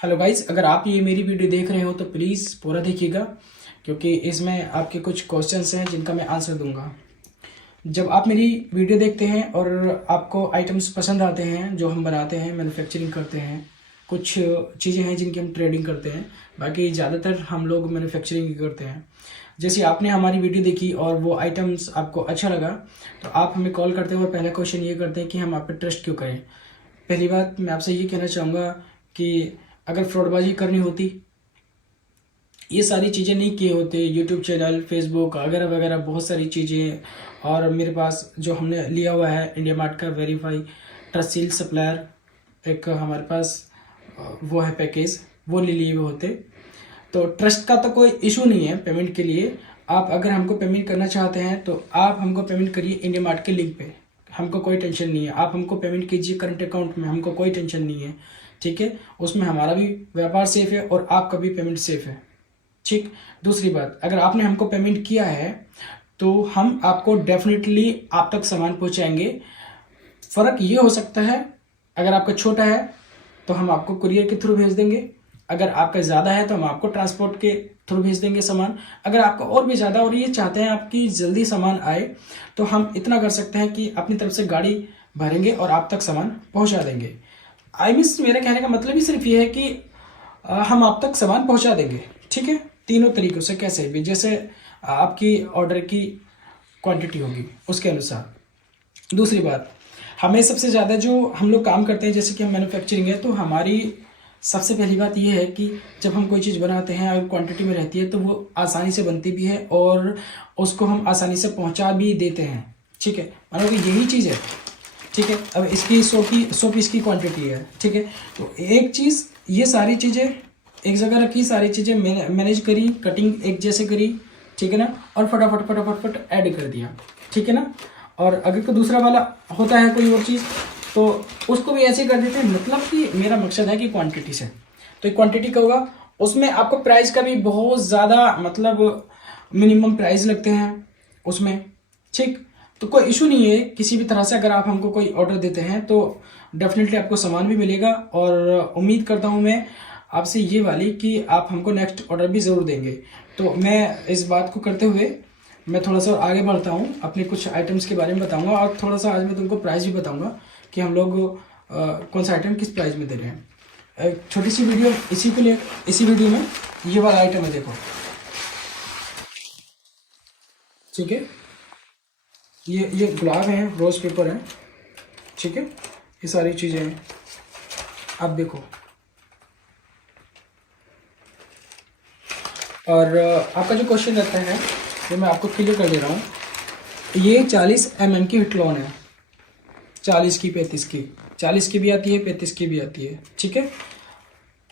Hello guys, अगर आप ये मेरी वीडियो देख रहे हो तो प्लीज़ पूरा देखिएगा, क्योंकि इसमें आपके कुछ क्वेश्चंस हैं जिनका मैं आंसर दूंगा। जब आप मेरी वीडियो देखते हैं और आपको आइटम्स पसंद आते हैं जो हम बनाते हैं, मैन्युफैक्चरिंग करते हैं, कुछ चीज़ें हैं जिनकी हम ट्रेडिंग करते हैं, बाकी ज़्यादातर हम लोग मैन्युफैक्चरिंग ही करते हैं। जैसे आपने हमारी वीडियो देखी और वो आइटम्स आपको अच्छा लगा तो आप हमें कॉल करते हैं और पहला क्वेश्चन ये करते हैं कि हम आप पे ट्रस्ट क्यों करें। पहली बात मैं आपसे ये कहना चाहूँगा कि अगर फ्रॉडबाजी करनी होती, ये सारी चीज़ें नहीं किए होते, यूट्यूब चैनल, फेसबुक वगैरह वगैरह बहुत सारी चीज़ें, और मेरे पास जो हमने लिया हुआ है इंडिया मार्ट का वेरीफाई ट्रस्टशील सप्लायर, एक हमारे पास वो है पैकेज, वो ले लिए हुए होते तो ट्रस्ट का तो कोई इशू नहीं है। पेमेंट के लिए आप अगर हमको पेमेंट करना चाहते हैं तो आप हमको पेमेंट करिए इंडिया मार्ट के लिंक पे, हमको कोई टेंशन नहीं है। आप हमको पेमेंट कीजिए करंट अकाउंट में, हमको कोई टेंशन नहीं है, ठीक है। उसमें हमारा भी व्यापार सेफ है और आपका भी पेमेंट सेफ है, ठीक। दूसरी बात, अगर आपने हमको पेमेंट किया है तो हम आपको डेफिनेटली आप तक सामान पहुंचाएंगे। फ़र्क ये हो सकता है, अगर आपका छोटा है तो हम आपको कुरियर के थ्रू भेज देंगे, अगर आपका ज़्यादा है तो हम आपको ट्रांसपोर्ट के थ्रू भेज देंगे सामान। अगर आपका और भी ज़्यादा और ये चाहते हैं आपकी जल्दी सामान आए तो हम इतना कर सकते हैं कि अपनी तरफ से गाड़ी भरेंगे और आप तक सामान पहुंचा देंगे। मेरा कहने का मतलब ही सिर्फ ये है कि हम आप तक सामान पहुंचा देंगे, ठीक है, तीनों तरीकों से, कैसे भी, जैसे आपकी ऑर्डर की क्वांटिटी होगी उसके अनुसार। दूसरी बात, हमें सबसे ज़्यादा जो हम लोग काम करते हैं, जैसे कि हम मैन्युफैक्चरिंग है, तो हमारी सबसे पहली बात ये है कि जब हम कोई चीज़ बनाते हैं और क्वांटिटी में रहती है तो वो आसानी से बनती भी है और उसको हम आसानी से पहुंचा भी देते हैं, ठीक है। मानो कि यही चीज़ है, ठीक है। अब इसकी 100 पीस की क्वांटिटी है, ठीक है। तो एक चीज़, ये सारी चीज़ें एक जगह रखी, सारी चीज़ें मैनेज करी, कटिंग एक जैसे करी, ठीक है ना, और फटाफट फटाफट फट ऐड कर दिया, ठीक है ना। और अगर कोई दूसरा वाला होता है कोई और चीज़ तो उसको भी ऐसे कर देते हैं। मतलब कि मेरा मकसद है कि क्वांटिटी से, तो क्वांटिटी का होगा, उसमें आपको प्राइस का भी बहुत ज़्यादा मतलब मिनिमम प्राइस लगते हैं उसमें, ठीक। तो कोई इशू नहीं है किसी भी तरह से। अगर आप हमको कोई ऑर्डर देते हैं तो डेफिनेटली आपको सामान भी मिलेगा, और उम्मीद करता हूँ मैं आपसे ये वाली कि आप हमको नेक्स्ट ऑर्डर भी ज़रूर देंगे। तो मैं इस बात को करते हुए मैं थोड़ा सा आगे बढ़ता हूँ, अपने कुछ आइटम्स के बारे में बताऊँगा, और थोड़ा सा आज मैं तुमको प्राइस भी बताऊँगा कि हम लोग कौन सा आइटम किस प्राइस में दे रहे हैं। एक छोटी सी वीडियो इसी के लिए, इसी वीडियो में ये वाला आइटम है, देखो, ठीक है। ये गुलाब हैं, रोज़ पेपर हैं, ठीक है, ये सारी चीज़ें हैं, आप देखो। और आपका जो क्वेश्चन रहता है वो मैं आपको क्लियर कर दे रहा हूँ। ये 40 mm की हिटलॉन है, 40 की, 35 की, 40 की भी आती है, 35 की भी आती है, ठीक है।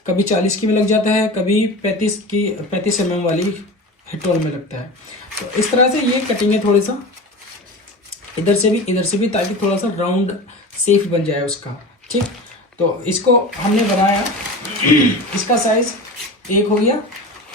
कभी 40 की में लग जाता है, कभी 35 mm वाली हिटलॉन में लगता है। तो इस तरह से ये कटिंग है, थोड़ी सा इधर से भी, ताकि थोड़ा सा राउंड शेप बन जाए उसका, ठीक। तो इसको हमने बनाया, इसका साइज 1 हो गया,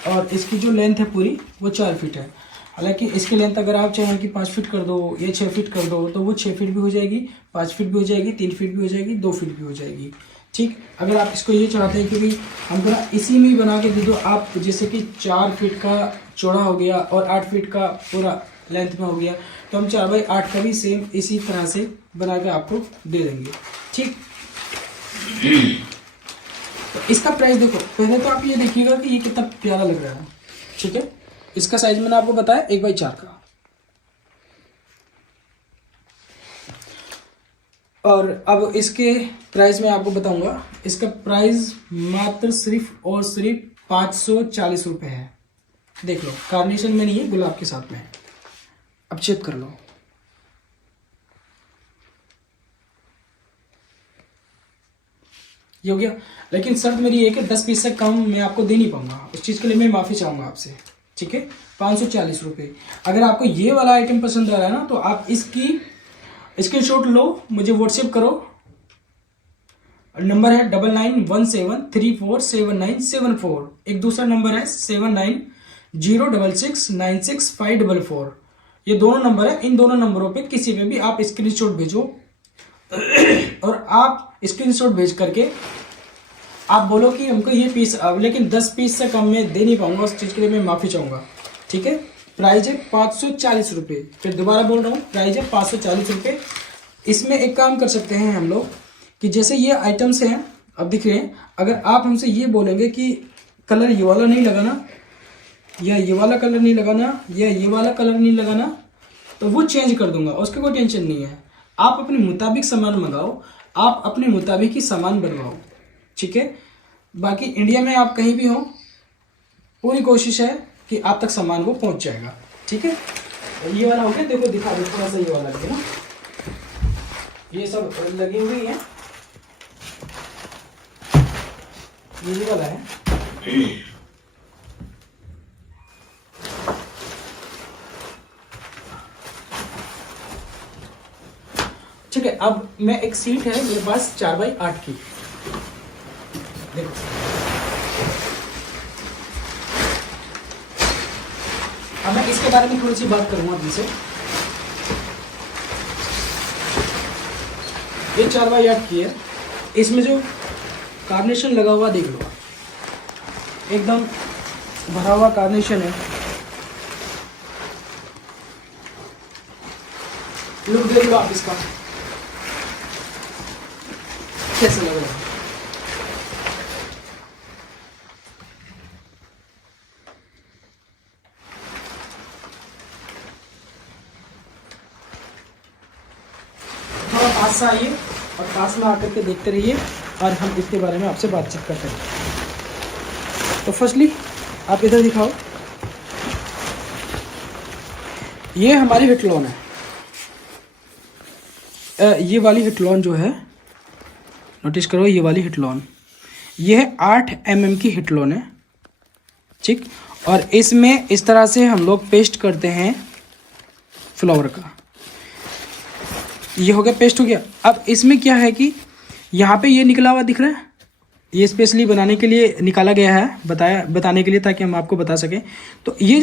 और इसकी जो लेंथ है पूरी वो 4 फीट है। हालांकि इसकी लेंथ अगर आप चाहें कि 5 फीट कर दो या 6 फीट कर दो तो वो 6 फीट भी हो जाएगी, 5 फीट भी हो जाएगी, 3 फीट भी हो जाएगी, 2 फीट भी हो जाएगी, ठीक। अगर आप इसको ये चाहते हैं कि भाई हमको ना इसी में ही बना के दे दो आप, जैसे कि 4 फीट का चौड़ा हो गया और 8 फीट का पूरा लेंथ में हो गया, तो हम 4x8 का भी सेम इसी तरह से बना के आपको दे देंगे, ठीक। तो इसका प्राइस देखो, पहले तो आप ये देखिएगा कि ये कितना प्यारा लग रहा है, ठीक है। इसका साइज मैंने आपको बताया 1x4 का, और अब इसके प्राइस मैं आपको बताऊंगा। इसका प्राइस मात्र सिर्फ और सिर्फ 540 रुपये है। देख लो, कार्नेशन में नहीं है, गुलाब के साथ में है। अब चेक कर लो, ये हो गया। लेकिन शर्त मेरी ये है कि 10 पीस से कम मैं आपको दे नहीं पाऊंगा, उस चीज़ के लिए मैं माफ़ी चाहूँगा आपसे, ठीक है। 540 रुपये। अगर आपको ये वाला आइटम पसंद आ रहा है ना तो आप इसकी स्क्रीनशॉट लो, मुझे व्हाट्सएप करो। नंबर है 9917347974। एक दूसरा नंबर है 7906696544। ये दोनों नंबर है, इन दोनों नंबरों पे किसी पे भी आप स्क्रीनशॉट भेजो और आप स्क्रीनशॉट भेज करके आप बोलो कि हमको ये पीस, लेकिन 10 पीस से कम में दे नहीं पाऊंगा, उस चीज़ के लिए मैं माफ़ी चाहूँगा। ठीक है, प्राइस है 540 रुपये। फिर दोबारा बोल रहा हूँ, प्राइस है 540 रुपये। इसमें एक काम कर सकते हैं हम लोग कि जैसे ये आइटम्स हैं अब दिख रहे हैं, अगर आप हमसे ये बोलेंगे कि कलर ये वाला नहीं लगाना, या ये वाला कलर नहीं लगाना, या ये वाला कलर नहीं लगाना, तो वो चेंज कर दूंगा, उसका कोई टेंशन नहीं है। आप अपने मुताबिक सामान मंगाओ, आप अपने मुताबिक ही सामान बनवाओ। ठीक है, बाकी इंडिया में आप कहीं भी हो, पूरी कोशिश है कि आप तक सामान वो पहुंच जाएगा। ठीक है, ये वाला हो गया, देखो दिखा दो थोड़ा सा, ये वाला है ना, ये सब लगी हुई है, ये वाला है। ठीक है, अब मैं एक सीट है मेरे पास 4x8 की, देखो अब मैं इसके बारे में थोड़ी सी बात करूंगा तुमसे। ये 4x8 की है, इसमें जो कार्नेशन लगा हुआ देख लो, एकदम भरा हुआ कार्नेशन है। लुक देख लो आप इसका कैसे लग रहा है। थोड़ा पास से आइए और पास में आकर के देखते रहिए और हम इसके बारे में आपसे बातचीत करते हैं। तो फर्स्टली आप इधर दिखाओ, ये हमारी हिटलॉन है। ये वाली हिटलॉन जो है, नोटिस करो, ये वाली हिटलॉन, ये है 8 mm की हिटलॉन है। ठीक, और इसमें इस तरह से हम लोग पेस्ट करते हैं फ्लावर का। ये हो गया, पेस्ट हो गया। अब इसमें क्या है कि यहाँ पे ये निकला हुआ दिख रहा है, ये स्पेशली बनाने के लिए निकाला गया है, बताने के लिए, ताकि हम आपको बता सकें। तो ये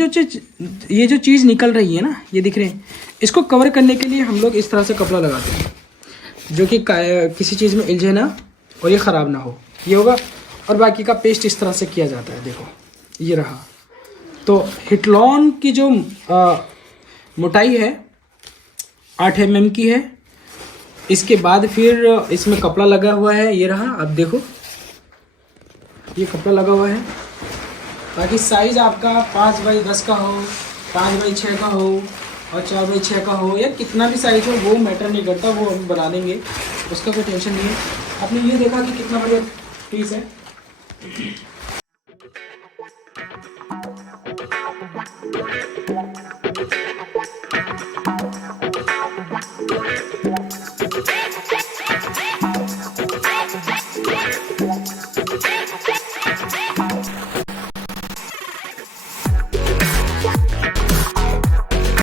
जो चीज़ निकल रही है ना, ये दिख रहे हैं, इसको कवर करने के लिए हम लोग इस तरह से कपड़ा लगाते हैं, जो कि किसी चीज़ में इल्झे ना और ये ख़राब ना हो, ये होगा। और बाकी का पेस्ट इस तरह से किया जाता है, देखो ये रहा। तो हिटलॉन की जो मोटाई है 8 mm की है। इसके बाद फिर इसमें कपड़ा लगा हुआ है, ये रहा, अब देखो ये कपड़ा लगा हुआ है। बाकी साइज़ आपका 5x10 का हो, 5x6 का हो और 4x6 का हो, या कितना भी साइज हो वो मैटर नहीं करता, वो हम बना देंगे, उसका कोई टेंशन नहीं है। आपने ये देखा कि कितना बढ़िया पीस है।